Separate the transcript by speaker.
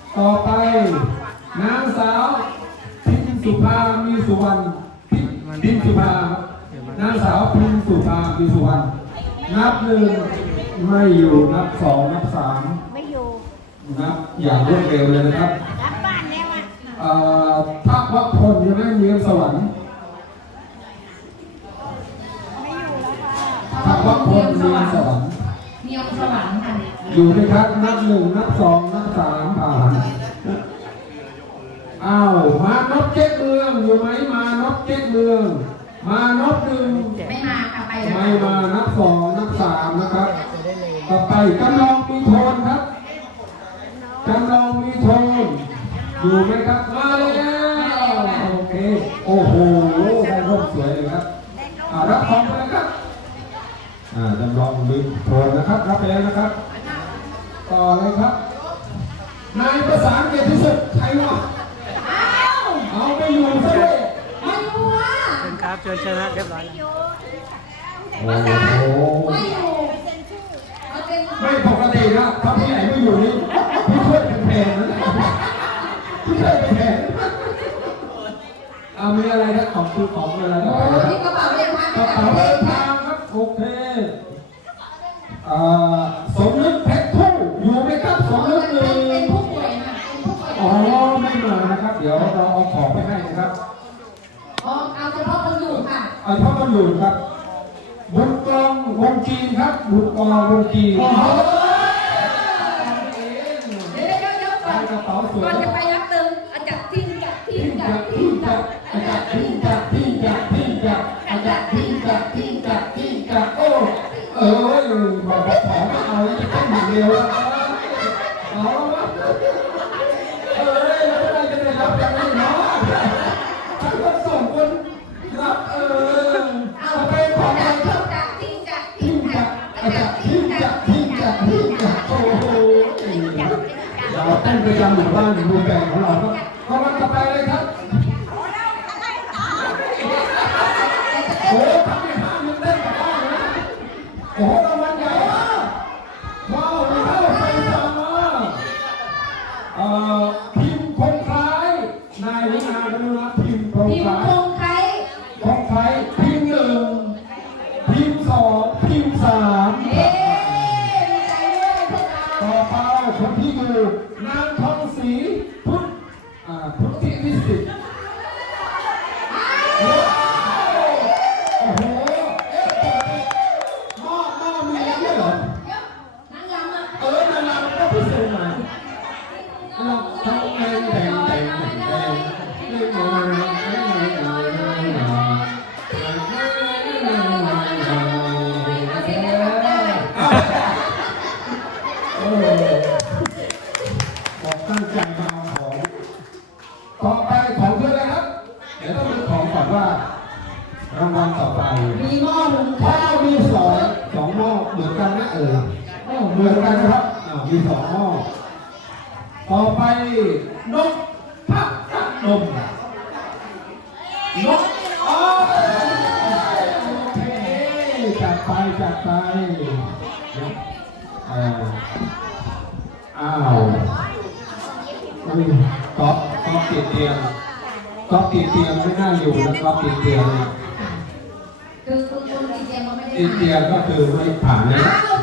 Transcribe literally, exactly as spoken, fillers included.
Speaker 1: ต่อไปนางสาวพิมสุภามีสุวรรณพิมสุภานางสาวพิมสุภามีสุวรรณนับหนึ่งไม่อยู่นับสองนับสาม
Speaker 2: ไม่อยู่
Speaker 1: นับอย่างรวดเร็วเลยนะครับ
Speaker 2: รับบ้านแล้วอ่
Speaker 1: ะพระวัดพลอยู่ไหมเมียสวรรค์
Speaker 2: ไม่อยู่แล้วค่ะ
Speaker 1: พระวัดพลเมียสวรรค์
Speaker 3: เมียสวรรค์ค่ะ
Speaker 1: อยู่ไหมครับนับหนึ่งนับสองนับสามผ่านอ้าวมานพเจ็ดเมืองอยู่ไหมมานพเจ็ดเมืองมานพหนึ่ง
Speaker 3: ไม่มาค่ะไปแล้ว
Speaker 1: ไม่มานับสองนับสามนะครับต่อไปจำลองมีโทนครับจำลองมีโทนอยู่ไหมครับมาแล้วโอเคโอ้โหได้ร่มสวยเลยครับรับของไปแล้วครับจำลองมีโทนนะครับรับไปแล้วนะครับต่อเลยครับนายประสานเกียรติสุขใครวะเอาไปอยู่ซะด้วย
Speaker 3: ไม่รู้ว่า
Speaker 4: เป็นครับเชิญชนะเรียบร้อย
Speaker 1: แล้วโอ้โห
Speaker 3: ไม่อยู่
Speaker 1: ไม่ปกตินะถ้าพี่ใหญ่ไม่อยู่นี่พี่ช่วยเป็นแผนนะพี่ช่วยเป็นแผนเอามีอะไรครับของคือของอะไรครับ
Speaker 3: นี่กระเป๋าเดินทาง
Speaker 1: กระเป๋าเดินทางครับโอเคสมนึกเพชรทู่อยู่ไหมครับสมนึกหนึ่ง
Speaker 3: เป็นผู้ป่วยค่ะเป็นผู้ป่วย
Speaker 1: อ๋อไม่มานะครับเดี๋ยวเราเอาของไปให้นะครับ
Speaker 3: อ๋อเอาเฉพาะคนอยู่ค่ะ
Speaker 1: เอาเฉพาะคนอยู่ครับบุญกองวงจีนครับบุญกองวงจีน
Speaker 3: เดี๋ยวเดี๋ยวเดี๋ยวก่อนก่อนจะไปรับเติมอาจารย์ทิ้งจับทิ้งจับทิ้งจับ
Speaker 1: อาจารย์ทิ้งจับทิ้งจับทิ้งจับอาจารย์ทิ้งจับทิ้งจับทิ้งจับโอ้เอ้ยบอกบอกขอมาเอาจะต้องหนีเร็วเอาเอ้ยแล้วอะไรจะได้รับอย่างนี้เนาะถ้าคนส่งคนรับเออเอาไปขอไปครับ
Speaker 3: ทิ้งจับทิ้งจับ
Speaker 1: อาจารย์ทิ้งจับทิ้งจับทิ้งจับโอ้โหเราเต้นประจำหมู่บ้านดูแบ่งของเราครับก็มาต่อไปเลยครับโอ้ทำให้ห้ามิลเต้นกับบ้านนะโอ้รางวัลใหญ่ว้าวว้าวว้าวไฟฟ้าเอ่อพิมพ์คงคล้ายนายวินาดนุรัตน์พิมพ์คงคล้าย
Speaker 3: คงคล้าย
Speaker 1: คงคล้ายพิมพ์หนึ่งพิมพ์สองพิมพ์สามต่อไปคนที่อยู่นางทองศรีพุทธอ่าพุทธิวิสิทธิ์โอ้โหเอ๊ะหม้อหม้อมีอะไรด้วยเหรอเออนางรำก็พิเศษหน่อยเราทำแดงแดงแดงแดงแดงแดงแดงตั้งใจมาของต่อไปของเพื่อนเลยครับเดี๋ยวต้องดูของก่อนว่ารางวัลต่อไป
Speaker 3: มีหม้อหนึ่ง
Speaker 1: ข้าวมีสองสองหม้อเหมือนกันนะเออเหมือนกันนะครับอ่ามีสองหม้อต่อไปนกพระนมนกอ๋อโอเคจัดไปจัดไปเอออ้าวก๊อฟก๊อฟติดเตียงก๊อฟติดเตียงไม่น่าอยู่นะก๊อฟติดเตียง
Speaker 3: คือคือคนติดเตียงก็ไม่ได้
Speaker 1: ติดเตียงก็คือไม่ผ่านนะ
Speaker 3: อ้าว